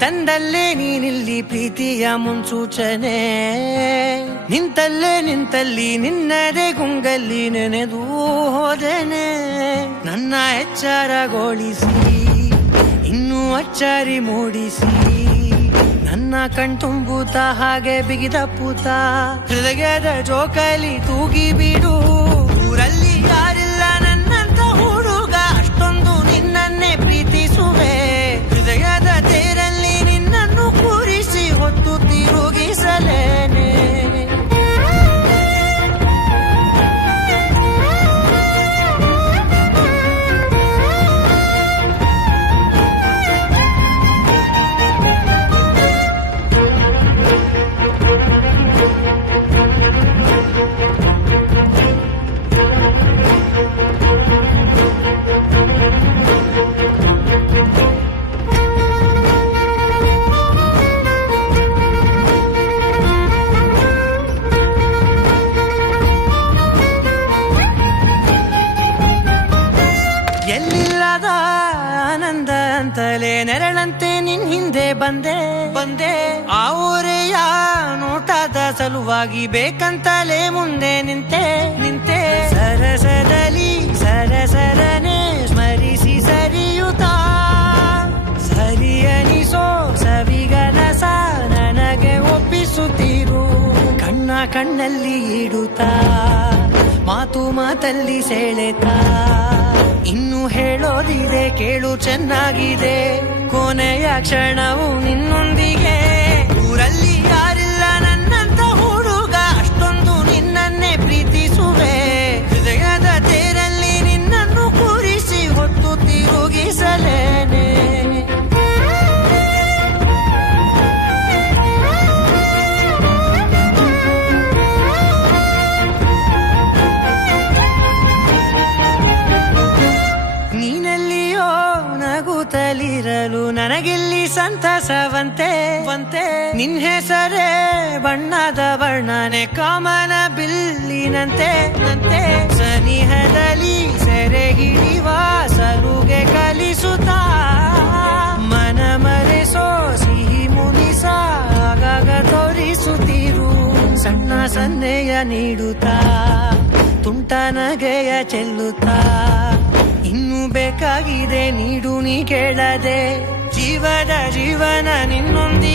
ತಂದಲ್ಲೇ ನೀನಿಲ್ಲಿ ಪ್ರೀತಿಯ ಮುನ್ಸೂಚನೆ, ನಿಂತಲ್ಲಿ ನಿನ್ನದೇ ಗುಂಗಲ್ಲಿ ನೆನೆದು ಹೋದೆನೆ. ನನ್ನ ಎಚ್ಚರಗೊಳಿಸಿ ಇನ್ನೂ ಅಚ್ಚರಿ ಮೂಡಿಸಿ, ನನ್ನ ಕಣ್ತುಂಬುತ್ತ ಹಾಗೆ ಬಿಗಿದ ಪೂತ, ಹೃದಯದ ಜೋಕಾಲಿ ತೂಗಿ ಬಿಡು. ಊರಲ್ಲಿ ಯಾರಿಲ್ಲ ನನ್ನಂತ ಹುಡುಗ, ಅಷ್ಟೊಂದು ನಿನ್ನನ್ನೇ ಪ್ರೀತಿಸುವೆ. ಹೃದಯದ ತೇರಲ್ಲಿ ನಿನ್ನನ್ನು ಕೂರಿಸಿ ಹೊತ್ತು ತಿರುಗಿಸಲೇನೆ. ಎಲ್ಲಿಲ್ಲದ ಆನಂದ ಅಂತಲೇ ನೆರಳಂತೆ ನಿನ್ ಹಿಂದೆ ಬಂದೆ. ಆ ಊರೆಯ ನೋಟದ ಸಲುವಾಗಿ ಬೇಕಂತಲೇ ಮುಂದೆ ನಿಂತೆ. ಸರಸದಲ್ಲಿ ಸರಸರನೆ ಸ್ಮರಿಸಿ ಸರಿಯುತ್ತಾ, ಸರಿಯನಿಸೋ ಸವಿಗನಸ ನನಗೆ ಒಪ್ಪಿಸುತ್ತೀರು. ಕಣ್ಣಲ್ಲಿ ಇಡುತ್ತಾ, ಮಾತಲ್ಲಿ ಸೆಳೆತಾ, ಇನ್ನು ಹೇಳೋದಿದೆ ಕೇಳು ಚೆನ್ನಾಗಿದೆ. ಕೊನೆಯ ಕ್ಷಣವು ನಿನ್ನೊಂದಿಗೆ. ಊರಲ್ಲಿ ಯಾರಿಲ್ಲ ನನ್ನಂತ ಹುಡುಗ, ಅಷ್ಟೊಂದು ನಿನ್ನನ್ನೇ ಪ್ರೀತಿಸುವೆ. ಹೃದಯದ ತೇರಲ್ಲಿ ನಿನ್ನನ್ನು ಕೂರಿಸಿ ಹೊತ್ತು ತಿರುಗಿಸಲೇನೆ. ನಗುತ್ತಲಿರಲು ನನಗಿಲ್ಲಿ ಸಂತಸವಂತೆ. ನಿನ್ ಹೆಸರೇ ಬಣ್ಣದ ವರ್ಣನೆ ಕಾಮನ ಬಿಲ್ಲಿನಂತೆ. ಸನಿಹದಲ್ಲಿ ಸೆರೆ ಹಿಡಿವ ಸರುಗೆ ಕಲಿಸುತ್ತಾ, ಮನ ಮರೆಸೋ ಸಿಹಿ ಮುನಿಸ ಆಗಾಗ ತೋರಿಸುತ್ತೀರು. ಸಣ್ಣ ಸನ್ನೆಯ ನೀಡುತ್ತಾ, ತುಂಟ ನಗೆಯ ಚೆಲ್ಲುತ್ತಾ, ಇನ್ನೂ ಬೇಕಾಗಿದೆ ನೀಡು ನೀ ಕೇಳದೆ. ಜೀವನ ನಿನ್ನೊಂದಿಗೆ